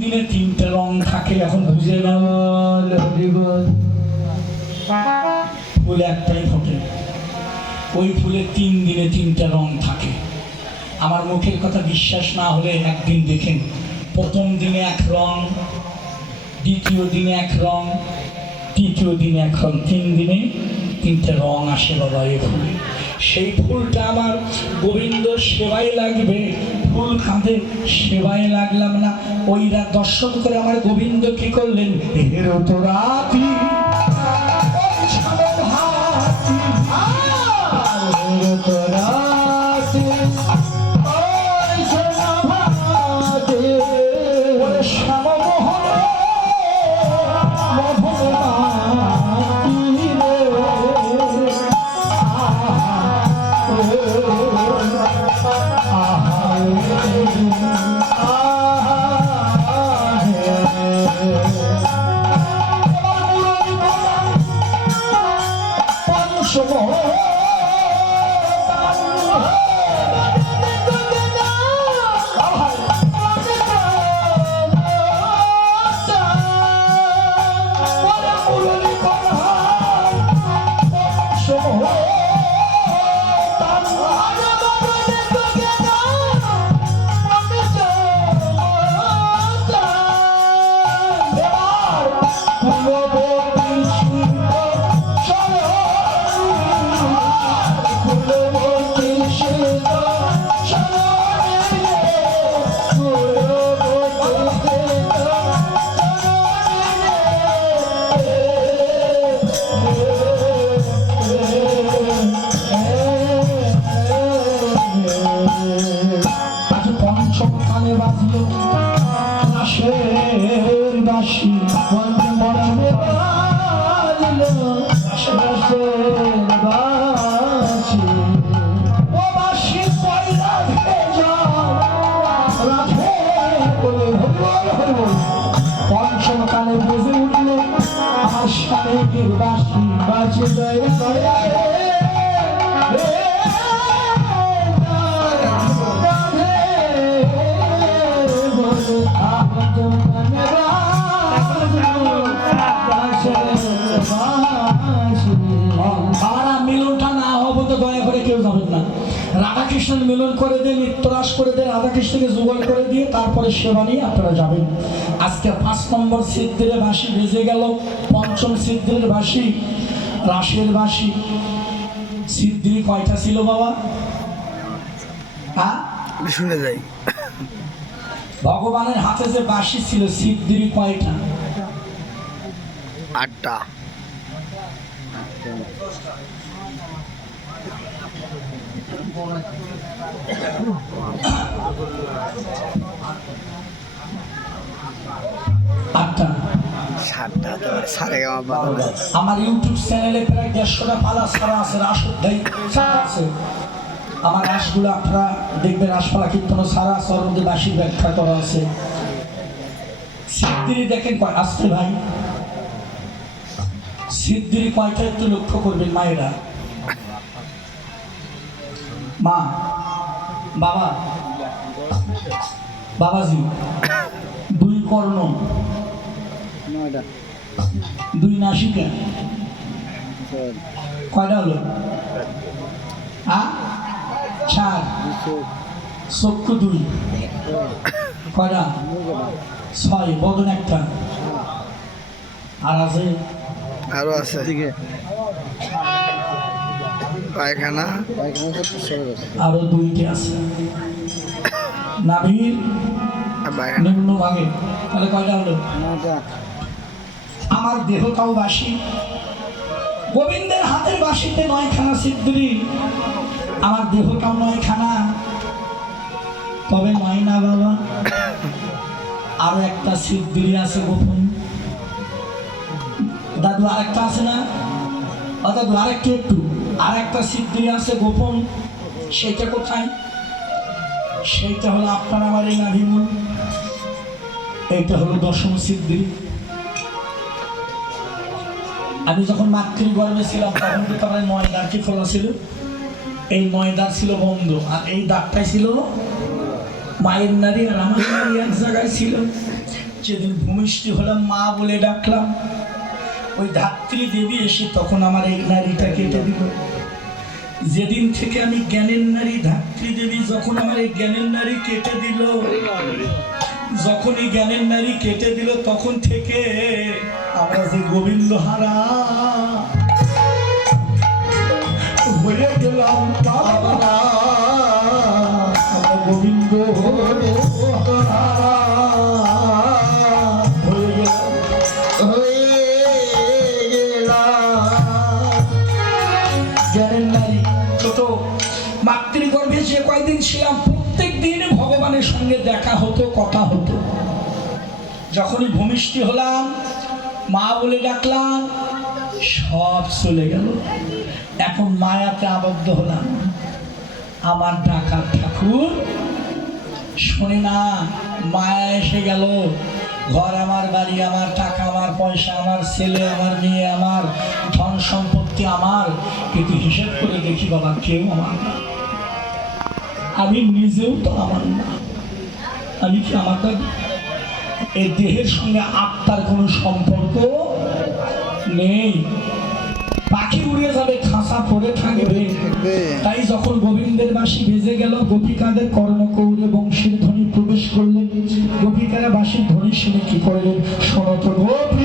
দিনে তিনটে রং থাকে, এখন বুঝে নাও। ফুল একটাই ফোটে, ওই ফুলের 3 দিনে 3টে রং থাকে। আমার মুখের কথা বিশ্বাস না হলে একদিন দেখেন। প্রথম দিনে এক রং, দ্বিতীয় দিনে এক রং, তৃতীয় দিনে এক রং, 3 দিনে 3টে রং আসে বাবা এই ফুলে। সেই ফুলটা আমার গোবিন্দ সেবায় লাগবে, ফুল কাঁধে সেবায় লাগলাম না। ওইরা দর্শন করে আমার গোবিন্দ কি করলেন, হেরো তোরাতি পঞ্চমকালে বেজে উঠল আমার স্বামীর বাঁশি বাজে মিলনটা না হবো তো দয়া করে কেউ যাবেন না। রাধাকৃষ্ণের মিলন করে দিয়ে, নিত্যরাস করে দিয়ে, রাধাকৃষ্ণকে যুগল করে দিয়ে তারপরে সেবা নিয়ে আপনারা যাবেন। আজকে 5 নম্বর সিদ্ধির বাঁশি বেজে গেল, 5ম সিদ্ধির বাঁশি, রাসের বাঁশি। সিদ্ধি কয়টা ছিল বাবা? হ্যাঁ, শুনে যাই। ভগবানের হাতে যে বাঁশি ছিল, সিদ্ধির কয়টা? 8টা। আমার ইউটিউব চ্যানেলে প্রায় 150টা পালা ছাড়া আছে, রাস অধ্যায় ছাড়া আছে। আমার রাসগুলো আপনারা দেখবেন, রাসপালা কীর্তন ছাড়া আছে, ওর মধ্যে বাঁশির ব্যাখ্যা করা আছে। সিদ্ধির দেখেন আসতে ভাই, সিদ্ধির কয়টা একটু লক্ষ্য করবেন মায়েরা। মা, বাবা, বাবাজি, 2 কর্ণ, 2 নাসিকা, কয়টা হলো? 4, চক্ষু 2, কয়টা? 6, বদন 1টা, আর আছে আরো আছে পায়খানা, আরো 2টি আছে নাভির নিম্ন ভাগে। তাহলে কয়টা হলো? আমার দেহটাও বাঁশি, গোবিন্দের হাতের বাঁশিতে 9খানা সিদ্ধি, আমার দেহটাও 9খানা। তবে 9 না বাবা, আরো একটা সিদ্ধি আছে গোপন। দাদু আরেকটা আছে না? দাদু একটু আরেকটা সিদ্ধি আছে গোপন। সেটা কোথায়? সেইটা হলো আপনার আমার এই নাভিমূল। এইটা হলো 10ম সিদ্ধি। আমি যখন মাতৃগর্ভে ছিলাম তখন তো তার 9 দাঁড়টি খোলা ছিল, এই 9 দাঁড় ছিল বন্ধ, আর এই দাঁড়টাই ছিল মায়ের নারী আর আমার নারী এক জায়গায় ছিল। যেদিন ভূমিষ্ঠি হলাম মা বলে ডাকলাম, ওই ধাত্রী দেবী এসে তখন আমার এই নারীটা কেটে দিল। যেদিন থেকে আমি জ্ঞানের নারী, ধাত্রী দেবী যখন আমার এই জ্ঞানের নারী কেটে দিল, যখন এই জ্ঞানের নারী কেটে দিল, তখন থেকে আমরা যে গোবিন্দ হারা হয়ে গেলাম বাবা, আমরা গোবিন্দ হারা হয়ে গেলাম। জ্ঞানের নারী ছোট মাতৃগর্ভে যে কয়দিন ছিলাম, প্রত্যেক দিন ভগবানের সঙ্গে দেখা হতো, কথা হতো। যখনই ভূমিষ্ঠি হলাম মা বলে ডাকলাম, সব চলে গেল। এখন মায়াতে আবদ্ধ হলাম। আমার ডাকার ঠাকুর শোনে না, মায়া এসে গেল। ঘর আমার, বাড়ি আমার, টাকা আমার, পয়সা আমার, ছেলে আমার, মেয়ে আমার, ধন সম্পত্তি আমার, কিন্তু হিসেব করে দেখি বাবা কেউ আমার না, আমি নিজেও তো আমার না। আমি কি আমার দাবি? এই দেহের সঙ্গে আত্মার কোনো সম্পর্ক নেই। পাখি উড়ে যাবে, খাঁচা পড়ে থাকবে। তাই যখন গোবিন্দের বাঁশি বেজে গেল, গোপিকাদের কর্ণকৌরে বংশীর ধ্বনি প্রবেশ করলেন। গোপিকারা বাঁশির ধ্বনি শুনে কি করলেন? শোনো তো গোপী